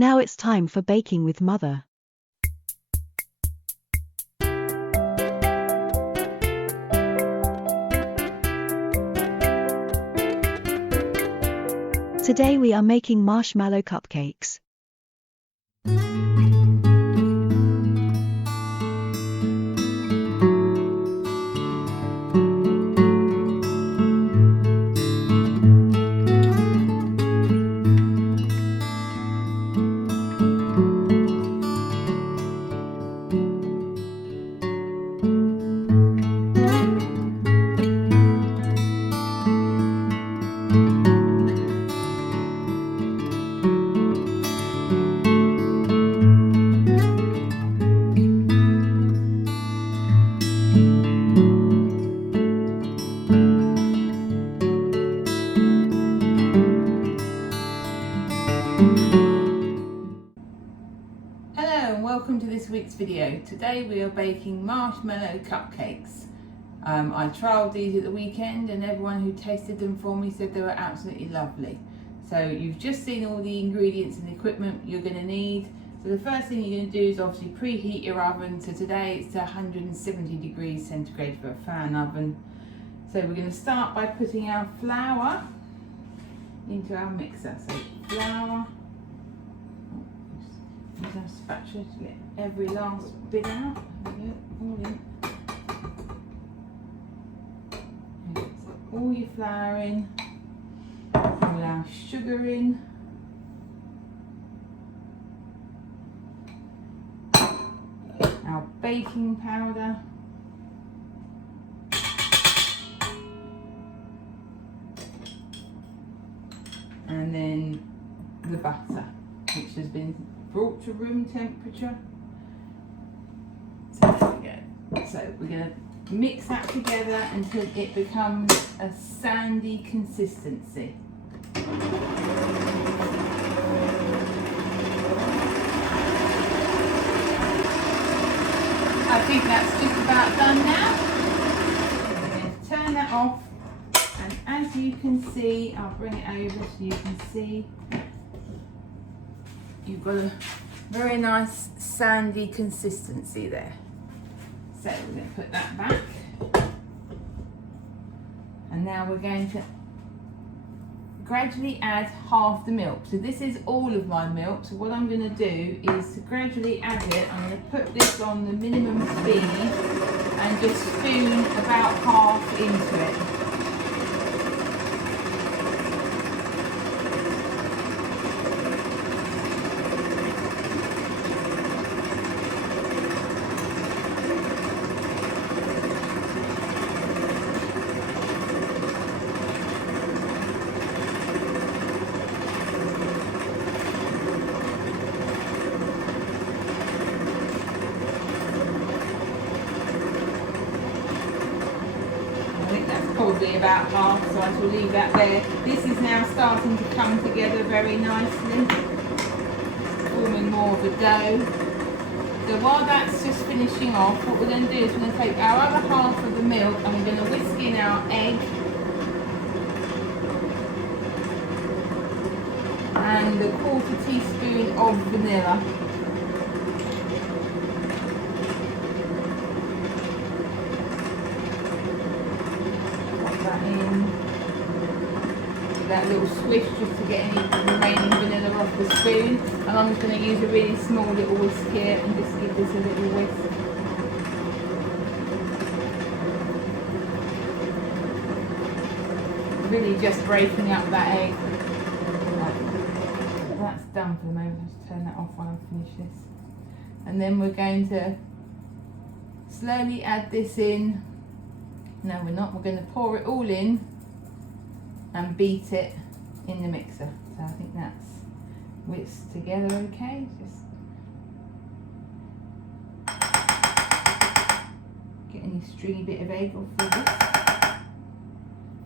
Now it's time for baking with Mother. Today we are making marshmallow cupcakes. Welcome to this week's video. Today we are baking marshmallow cupcakes. I trialled these at the weekend and everyone who tasted them for me said they were absolutely lovely. So you've just seen all the ingredients and the equipment you're going to need. So the first thing you're going to do is obviously preheat your oven. So today it's to 170 degrees centigrade for a fan oven. So we're going to start by putting our flour into our mixer. So flour. Use our spatula to get every last bit out. There we go, all in. Okay, so all your flour in, all our sugar in, our baking powder, and then the butter, which has been brought to room temperature. So there we go. So we're going to mix that together until it becomes a sandy consistency. I think that's just about done now. We're going to turn that off, and as you can see, I'll bring it over so you can see. You've got a very nice sandy consistency there. So we're going to put that back. And now we're going to gradually add half the milk. So this is all of my milk. So what I'm going to do is to gradually add it. I'm going to put this on the minimum speed and just spoon about half into it. Probably about half, so I shall leave that there. This is now starting to come together very nicely, forming more of a dough. So while that's just finishing off, what we're going to do is we're going to take our other half of the milk and we're going to whisk in our egg and a 1/4 teaspoon of vanilla. That little swish just to get any remaining vanilla off the spoon, and I'm just going to use a really small little whisk here and just give this a little whisk. Really just breaking up that egg. Right. That's done for the moment. I'll just turn that off while I finish this. And then we're going to slowly add this in. No, we're not. We're going to pour it all in and beat it in the mixer. So I think that's whisked together okay. Just get any stringy bit of egg off of this.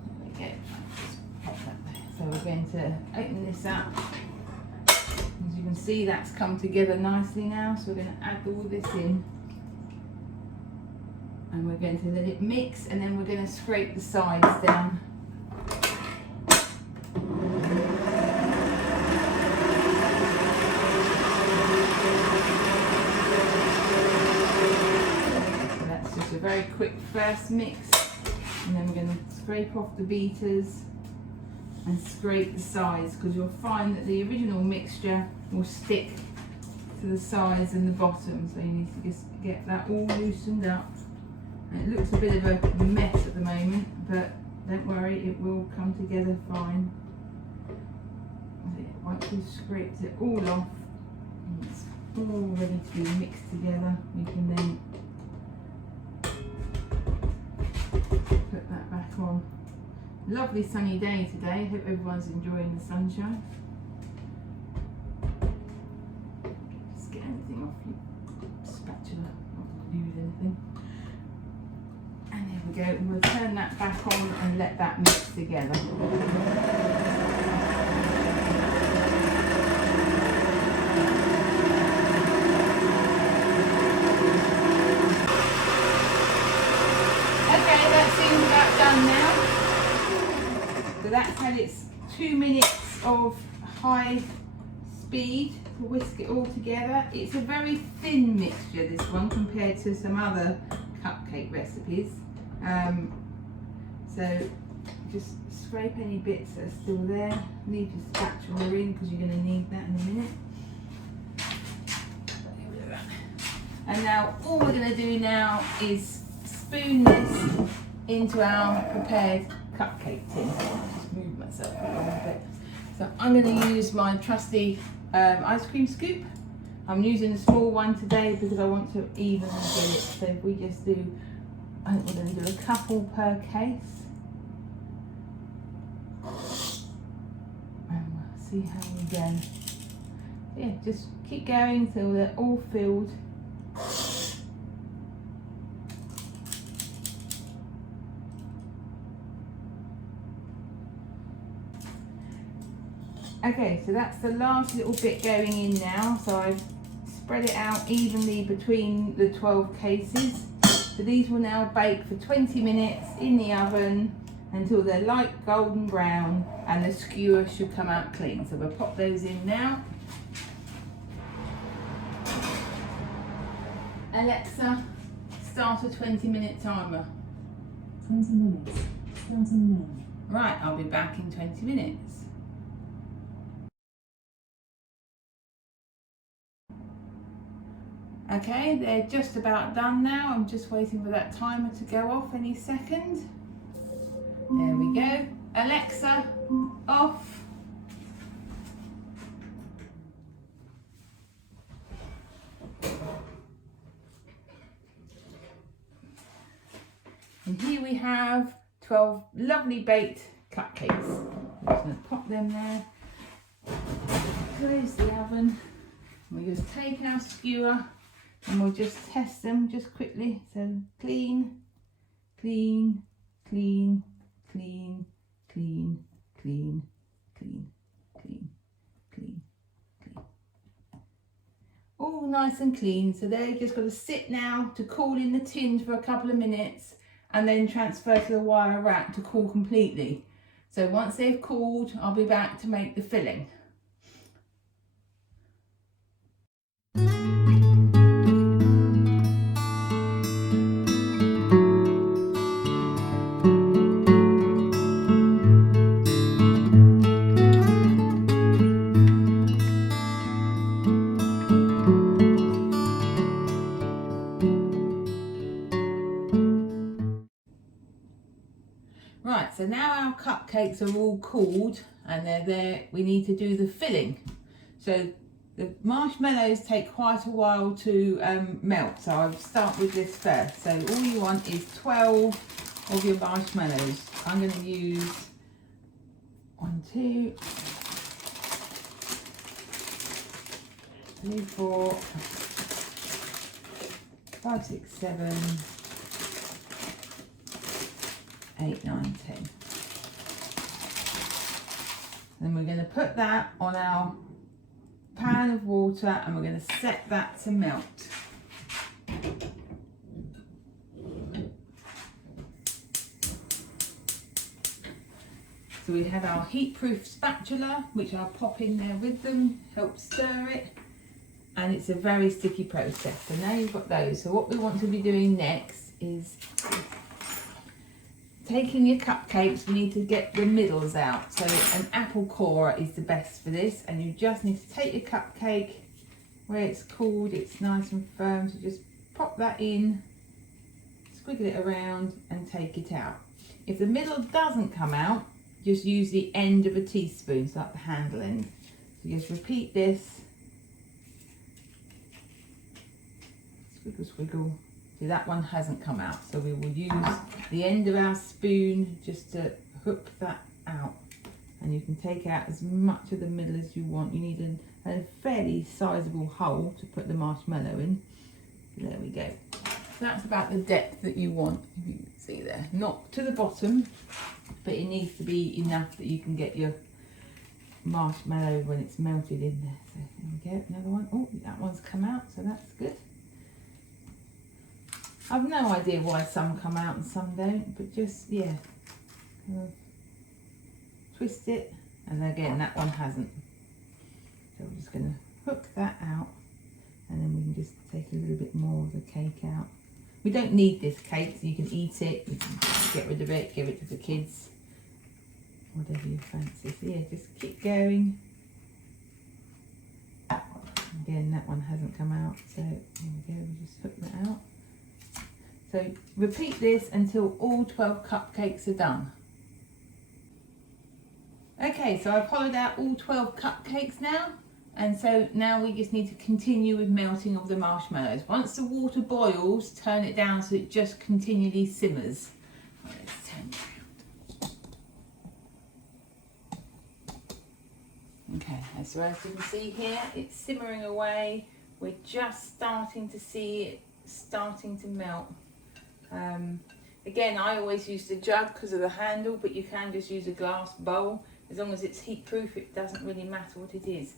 There we go. Just pop that there. So we're going to open this up. As you can see, that's come together nicely now. So we're going to add all this in. And we're going to let it mix, and then we're going to scrape the sides down. very quick first mix, and then we're going to scrape off the beaters and scrape the sides, because you'll find that the original mixture will stick to the sides and the bottom, so you need to just get that all loosened up. And it looks a bit of a mess at the moment, but don't worry, it will come together fine. Once we've scraped it all off and it's all ready to be mixed together, we can then put that back on. Lovely sunny day today. Hope everyone's enjoying the sunshine. Just get anything off your spatula, not to lose anything. And there we go. We'll turn that back on and let that mix together. Okay, that seems about done now. So that's had its 2 minutes of high speed to whisk it all together. It's a very thin mixture, this one, compared to some other cupcake recipes. So just scrape any bits that are still there. Leave your spatula in because you're going to need that in a minute. And now all we're going to do now is spoon this into our prepared cupcake tin. I'll just move myself a little bit. So I'm going to use my trusty ice cream scoop. I'm using a small one today because I want to evenly get it. So if we just do, I think we're going to do a couple per case. And we'll see how we go. So yeah, just keep going till they're all filled. Okay, so that's the last little bit going in now. So I've spread it out evenly between the 12 cases. So these will now bake for 20 minutes in the oven until they're light golden brown and the skewer should come out clean. So we'll pop those in now. Alexa, start a 20-minute timer. 20 minutes, starting now. Right, I'll be back in 20 minutes. Okay, they're just about done now. I'm just waiting for that timer to go off any second. There we go. Alexa, off. And here we have 12 lovely baked cupcakes. I'm just going to pop them there. Close the oven. We just take our skewer and we'll just test them just quickly. So clean, clean, clean, clean, clean, clean, clean, clean, clean, clean. All nice and clean. So they're just going to sit now to cool in the tin for a couple of minutes and then transfer to the wire rack to cool completely. So once they've cooled, I'll be back to make the filling. Right, so now our cupcakes are all cooled and they're there. We need to do the filling. So the marshmallows take quite a while to melt, so I'll start with this first. So all you want is 12 of your marshmallows. I'm going to use 1, 2, 3, 4, 5, 6, 7, 8, 9, 10. Then we're going to put that on our pan of water and we're going to set that to melt. So we have our heat-proof spatula, which I'll pop in there with them, help stir it, and it's a very sticky process. So now you've got those. So what we want to be doing next is taking your cupcakes, we need to get the middles out. So an apple core is the best for this, and you just need to take your cupcake where it's cooled, it's nice and firm, so just pop that in, squiggle it around and take it out. If the middle doesn't come out, just use the end of a teaspoon, so like the handle end. So just repeat this. Squiggle, squiggle. See, that one hasn't come out, so we will use the end of our spoon just to hook that out. And you can take out as much of the middle as you want. You need a fairly sizable hole to put the marshmallow in. There we go. So that's about the depth that you want, if you can see there. Not to the bottom, but it needs to be enough that you can get your marshmallow when it's melted in there. So there we go, another one. Oh, that one's come out, so that's good. I've no idea why some come out and some don't, but just, yeah, twist it, and again, that one hasn't. So we're just going to hook that out, and then we can just take a little bit more of the cake out. We don't need this cake, so you can eat it, you can get rid of it, give it to the kids, whatever you fancy. So yeah, just keep going. Again, that one hasn't come out, so there we go, we just hook that out. So repeat this until all 12 cupcakes are done. Okay, so I've hollowed out all 12 cupcakes now, and so now we just need to continue with melting of the marshmallows. Once the water boils, turn it down so it just continually simmers. Let's turn it around. Okay, so as you can see here, it's simmering away. We're just starting to see it starting to melt. Again, I always use the jug because of the handle, but you can just use a glass bowl. As long as it's heat proof, it doesn't really matter what it is.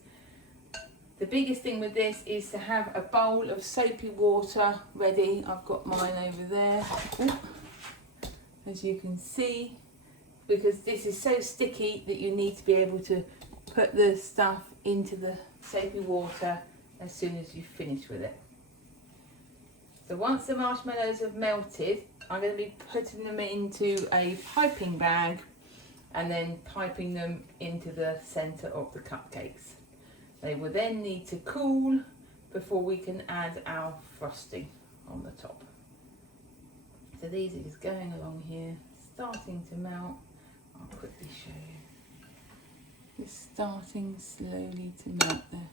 The biggest thing with this is to have a bowl of soapy water ready. I've got mine over there. Ooh. As you can see, because this is so sticky that you need to be able to put the stuff into the soapy water as soon as you finish with it. So once the marshmallows have melted, I'm going to be putting them into a piping bag and then piping them into the centre of the cupcakes. They will then need to cool before we can add our frosting on the top. So these are just going along here, starting to melt. I'll quickly show you. Just starting slowly to melt there.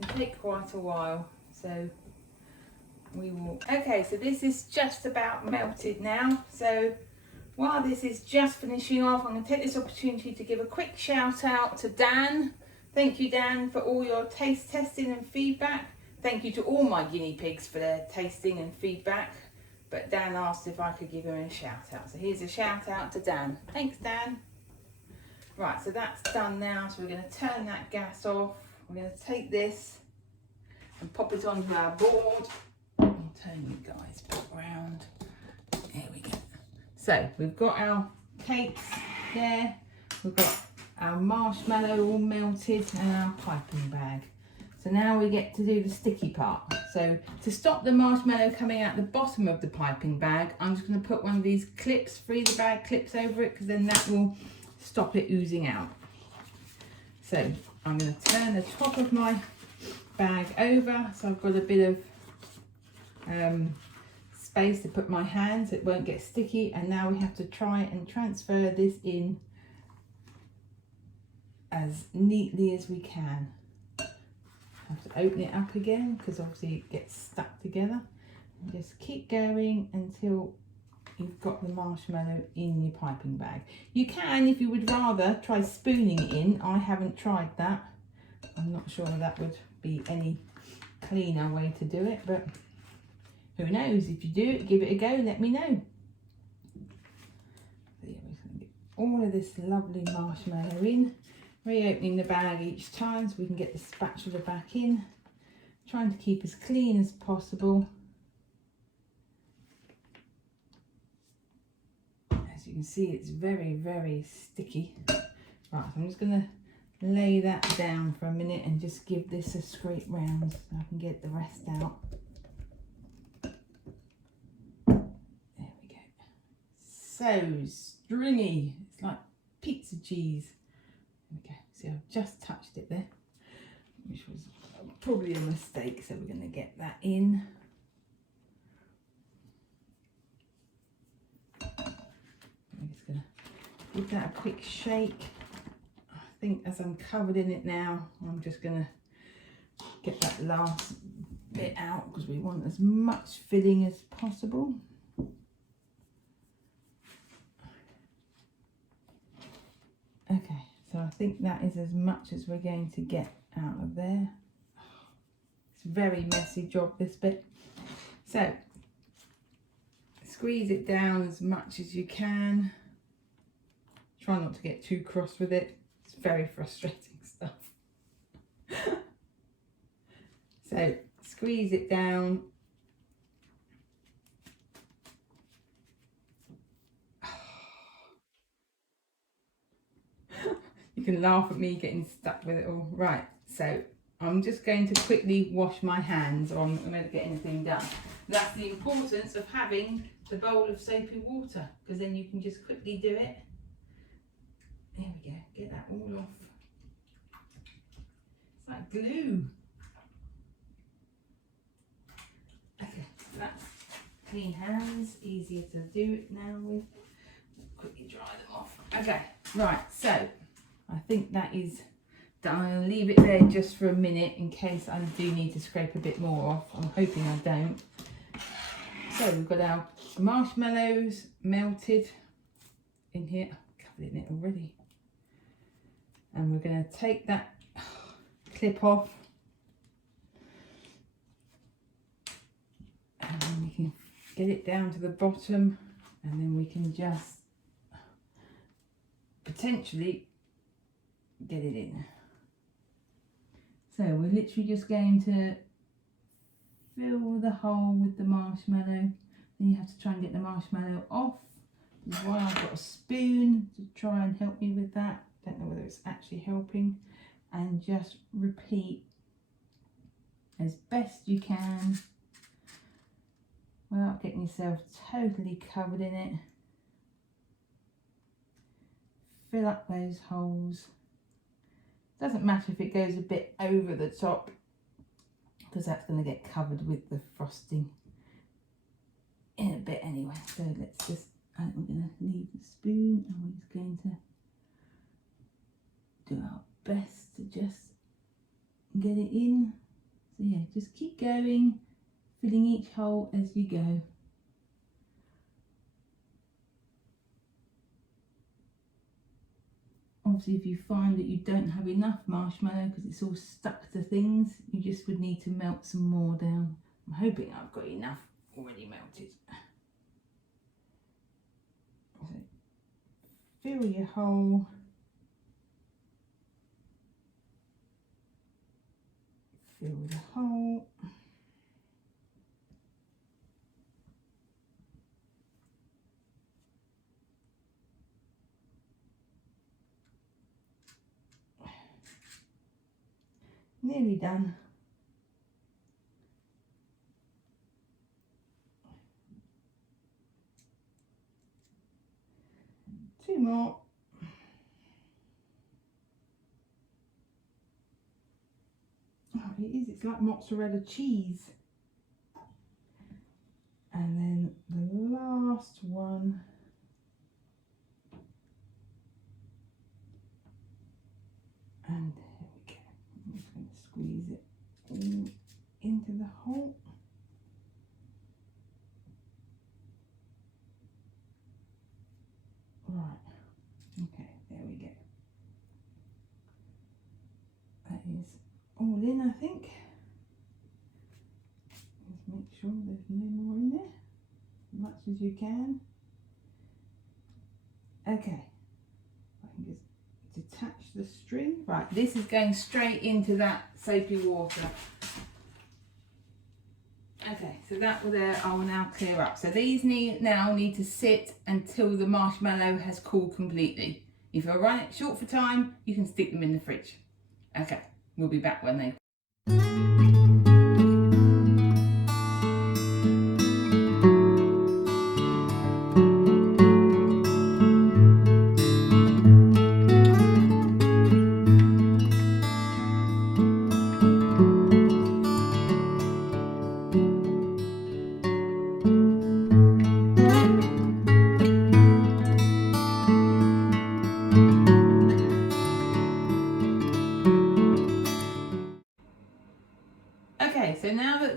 It can take quite a while, so we will. Okay, so this is just about melted now. So while this is just finishing off, I'm going to take this opportunity to give a quick shout out to Dan. Thank you, Dan, for all your taste testing and feedback. Thank you to all my guinea pigs for their tasting and feedback. But Dan asked if I could give him a shout out. So here's a shout out to Dan. Thanks, Dan. Right, so that's done now. So we're going to turn that gas off. We're going to take this and pop it onto our board. I'll turn you guys back round. There we go. So we've got our cakes there. We've got our marshmallow all melted and our piping bag. So now we get to do the sticky part. So to stop the marshmallow coming out the bottom of the piping bag, I'm just going to put one of these clips, freezer bag clips over it, because then that will stop it oozing out. So I'm going to turn the top of my bag over, so I've got a bit of space to put my hand so it won't get sticky. And now we have to try and transfer this in as neatly as we can. Have to open it up again because obviously it gets stuck together. And just keep going until you've got the marshmallow in your piping bag. You can, if you would rather, try spooning it in. I haven't tried that. I'm not sure that would be any cleaner way to do it, but who knows? If you do it, give it a go, let me know. So yeah, we're going to get all of this lovely marshmallow in. Reopening the bag each time so we can get the spatula back in. Trying to keep as clean as possible. As you can see, it's very, very sticky. Right, so I'm just going to lay that down for a minute and just give this a scrape round so I can get the rest out. so stringy. It's like pizza cheese. Okay, see, I've just touched it there, which was probably a mistake, so we're going to get that in. I'm just going to give that a quick shake. I think as I'm covered in it now, I'm just going to get that last bit out because we want as much filling as possible. Okay, so I think that is as much as we're going to get out of there. It's a very messy job, this bit. So squeeze it down as much as you can. Try not to get too cross with it. It's very frustrating stuff. So squeeze it down. You can laugh at me getting stuck with it all. Right, so I'm just going to quickly wash my hands or I'm not going to get anything done. That's the importance of having the bowl of soapy water, because then you can just quickly do it. There we go, get that all off. It's like glue. Okay, that's clean hands, easier to do it now with. Quickly dry them off. Okay, right, so I think that is done. I'm going to leave it there just for a minute in case I do need to scrape a bit more off. I'm hoping I don't. So we've got our marshmallows melted in here. I've covered in it already. And we're going to take that clip off. And then we can get it down to the bottom. And then we can just potentially get it in. So we're literally just going to fill the hole with the marshmallow. Then you have to try and get the marshmallow off. This is why I've got a spoon to try and help me with that. Don't know whether it's actually helping. And just repeat as best you can without getting yourself totally covered in it. Fill up those holes. Doesn't matter if it goes a bit over the top, because that's going to get covered with the frosting in a bit anyway. So let's just, we're going to leave the spoon and we're just going to do our best to just get it in. So yeah, just keep going, filling each hole as you go. Obviously, if you find that you don't have enough marshmallow because it's all stuck to things, you just would need to melt some more down. I'm hoping I've got enough already melted. So fill your hole. Fill the hole. Nearly done. Two more. Oh, it is. It's like mozzarella cheese. And then the last one. And here we go. I'm just going to squeeze it all into the hole. Right. Okay, there we go. That is all in, I think. Just make sure there's no more in there. As much as you can. Okay. I can just detach the string. Right, this is going straight into that soapy water. Okay, so that there I will now clear up. So these now need to sit until the marshmallow has cooled completely. If you're running short for time, you can stick them in the fridge. Okay, we'll be back when they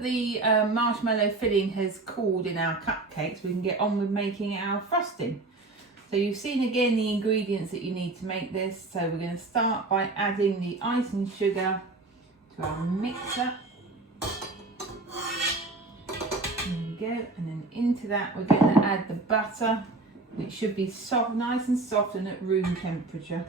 that the marshmallow filling has cooled in our cupcakes, we can get on with making our frosting. So you've seen again the ingredients that you need to make this. So we're going to start by adding the icing sugar to our mixer. There we go, and then into that we're going to add the butter. It should be soft, nice and soft and at room temperature.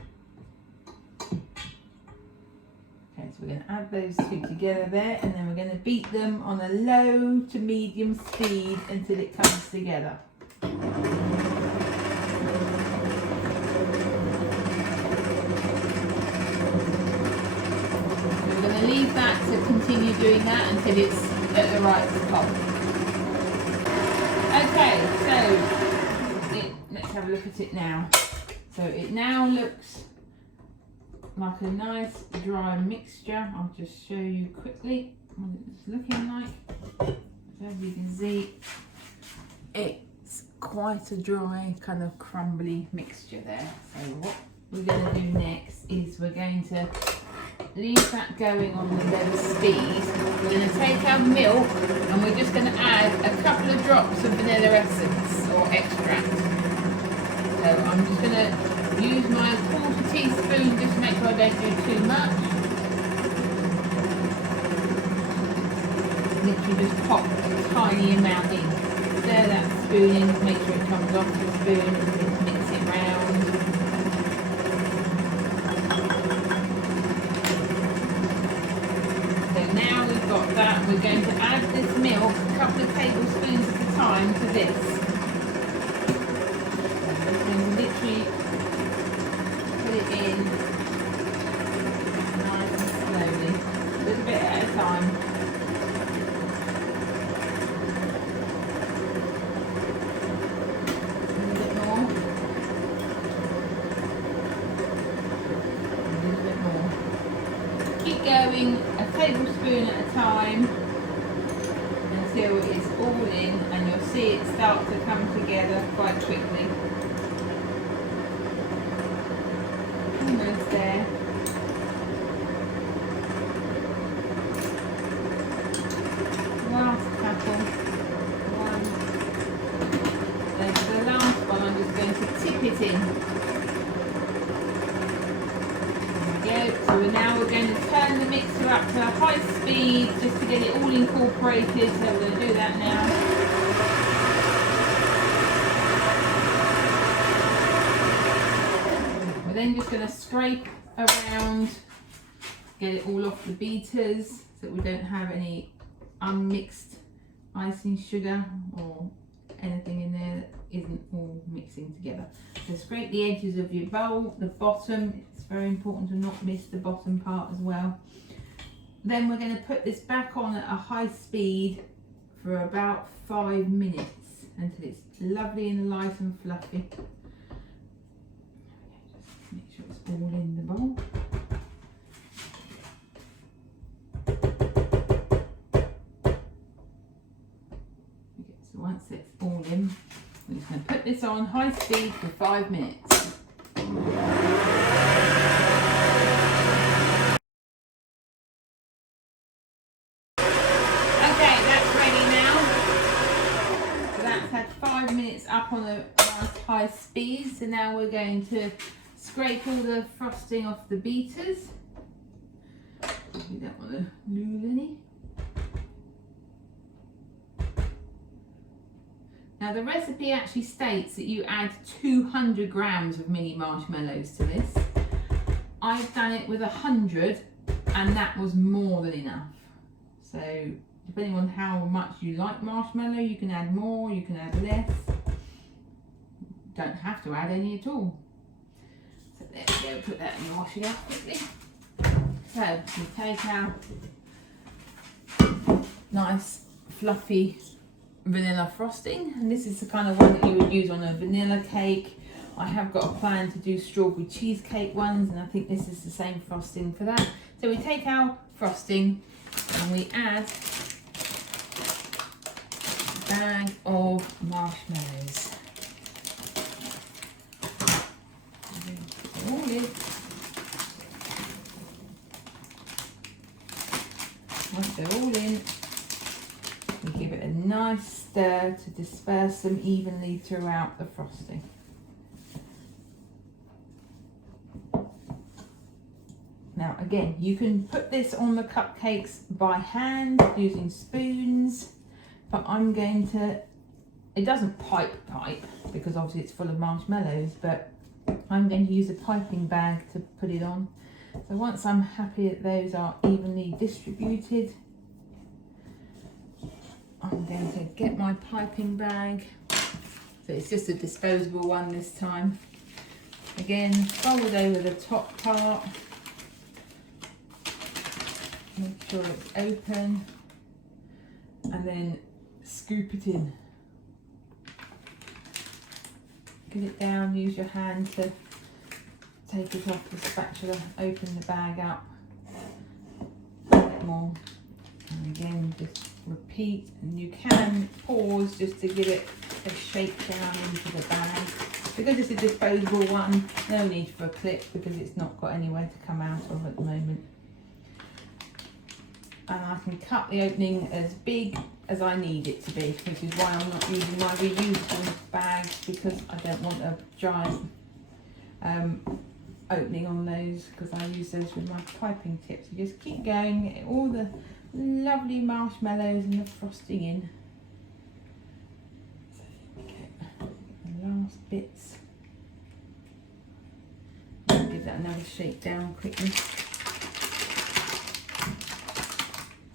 Okay, so we're going to add those two together there, and then we're going to beat them on a low to medium speed until it comes together. We're going to leave that to continue doing that until it's at the right top. Okay, so let's have a look at it now. So it now looks like a nice dry mixture. I'll just show you quickly what it's looking like. So as you can see, it's quite a dry kind of crumbly mixture there. So what we're going to do next is we're going to leave that going on the low speed. We're going to take our milk and we're just going to add a couple of drops of vanilla essence or extract. So I'm just going to use my quarter teaspoon just to make sure I don't do too much. Literally just pop a tiny amount in. Stir that spoon in, make sure it comes off the spoon, and mix it round. So now we've got that, we're going to add this milk, a couple of tablespoons at a time to this. So we're going to literally put it in nice and slowly, a little bit at a time. A little bit more. A little bit more. Keep going, a tablespoon at a time until it's all in, and you'll see it start to come together quite quickly. Almost there. Last couple. One. Then for the last one, I'm just going to tip it in. There we go. So now we're going to turn the mixer up to a high speed just to get it all incorporated. So we're going to do that now. We're then just going to scrape around, get it all off the beaters so that we don't have any unmixed icing sugar or anything in there that isn't all mixing together. So scrape the edges of your bowl, the bottom. It's very important to not miss the bottom part as well. Then we're going to put this back on at a high speed for about 5 minutes until it's lovely and light and fluffy. Make sure it's all in the bowl. Okay, so once it's all in, we're just going to put this on high speed for 5 minutes. Okay, that's ready now. So that's had 5 minutes up on a nice high speed. So now we're going to scrape all the frosting off the beaters. We don't want to lose any. Now the recipe actually states that you add 200 grams of mini marshmallows to this. I've done it with 100 and that was more than enough. So depending on how much you like marshmallow, you can add more, you can add less. Don't have to add any at all. So there we go, put that in the washing up quickly. So we take our nice fluffy vanilla frosting, and this is the kind of one that you would use on a vanilla cake. I have got a plan to do strawberry cheesecake ones, and I think this is the same frosting for that. So we take our frosting and we add a bag of marshmallows. All in. Once they're all in, stir to disperse them evenly throughout the frosting. Now again, you can put this on the cupcakes by hand using spoons, but I'm going to, it doesn't pipe because obviously it's full of marshmallows, but I'm going to use a piping bag to put it on. So once I'm happy that those are evenly distributed, I'm going to get my piping bag. So it's just a disposable one this time. Again, fold over the top part. Make sure it's open. And then scoop it in. Get it down, use your hand to take it off the spatula, open the bag up a bit more. And again, just repeat, and you can pause just to give it a shake down into the bag. Because it's a disposable one, no need for a clip because it's not got anywhere to come out of at the moment. And I can cut the opening as big as I need it to be, which is why I'm not using my reusable bag, because I don't want a giant opening on those, because I use those with my piping tips. You just keep going, get all the lovely marshmallows and the frosting in. So here we go, the last bits. I'll give that another shake down quickly.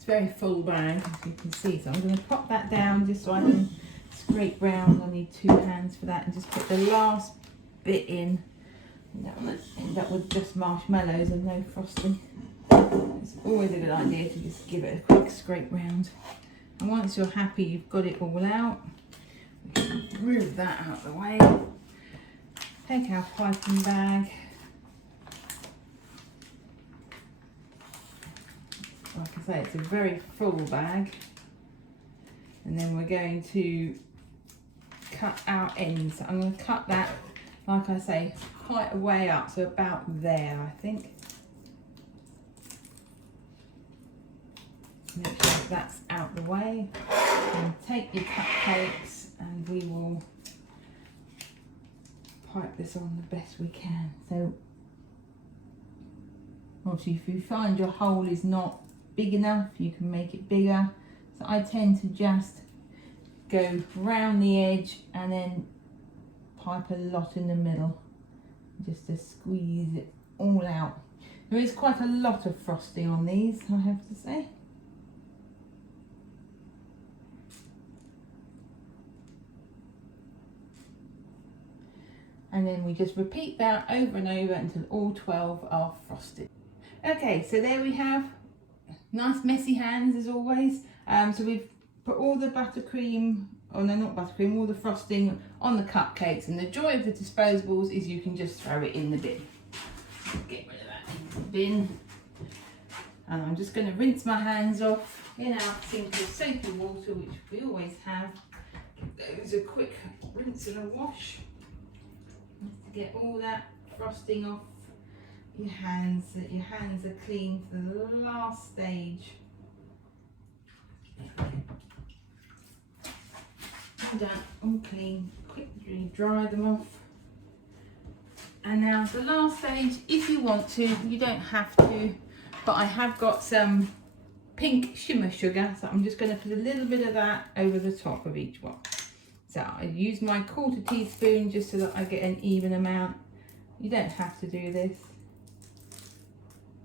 Very full bag, as you can see, so I'm going to pop that down just so I can scrape round. I need 2 hands for that, and just put the last bit in, and that will end up with just marshmallows and no frosting. It's always a good idea to just give it a quick scrape round, and once you're happy you've got it all out, we can move that out of the way, take our piping bag. Like I say, it's a very full bag, and then we're going to cut our ends. I'm going to cut that, like I say, quite a way up, so about there I think. Make sure that's out the way, and take your cupcakes and we will pipe this on the best we can. So obviously if you find your hole is not big enough, you can make it bigger. So I tend to just go round the edge and then pipe a lot in the middle, just to squeeze it all out. There is quite a lot of frosting on these, I have to say. And then we just repeat that over and over until all 12 are frosted. Okay, so there we have nice messy hands as always. So we've put all the buttercream, oh no, not buttercream, all the frosting on the cupcakes, and the joy of the disposables is you can just throw it in the bin. Get rid of that in the bin. And I'm just going to rinse my hands off in our sink of soap and water, which we always have. Give those a quick rinse and a wash, just to get all that frosting off your hands, so that your hands are clean for the last stage. All done, all clean, quickly dry them off. And now the last stage, if you want to, you don't have to, but I have got some pink shimmer sugar, so I'm just going to put a little bit of that over the top of each one. So I use my 1/4 teaspoon just so that I get an even amount. You don't have to do this,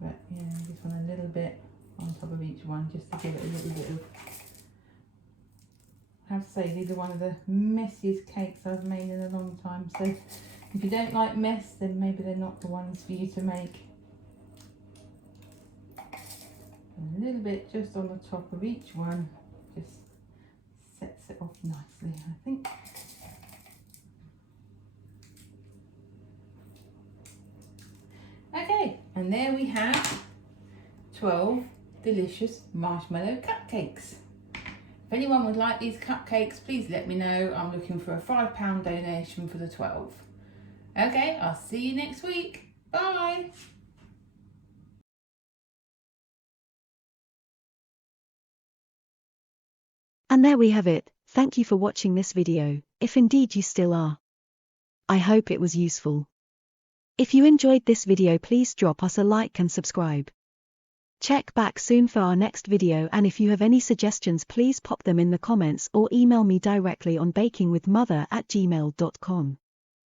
but you know, just want a little bit on top of each one, just to give it a little bit of, I have to say, these are one of the messiest cakes I've made in a long time, so if you don't like mess, then maybe they're not the ones for you to make. A little bit just on the top of each one, just sets it off nicely, I think. Okay, and there we have 12 delicious marshmallow cupcakes. If anyone would like these cupcakes, please let me know. I'm looking for a £5 donation for the 12. Okay, I'll see you next week. Bye. And there we have it. Thank you for watching this video, if indeed you still are. I hope it was useful. If you enjoyed this video, please drop us a like and subscribe. Check back soon for our next video, and if you have any suggestions, please pop them in the comments or email me directly on bakingwithmother@gmail.com.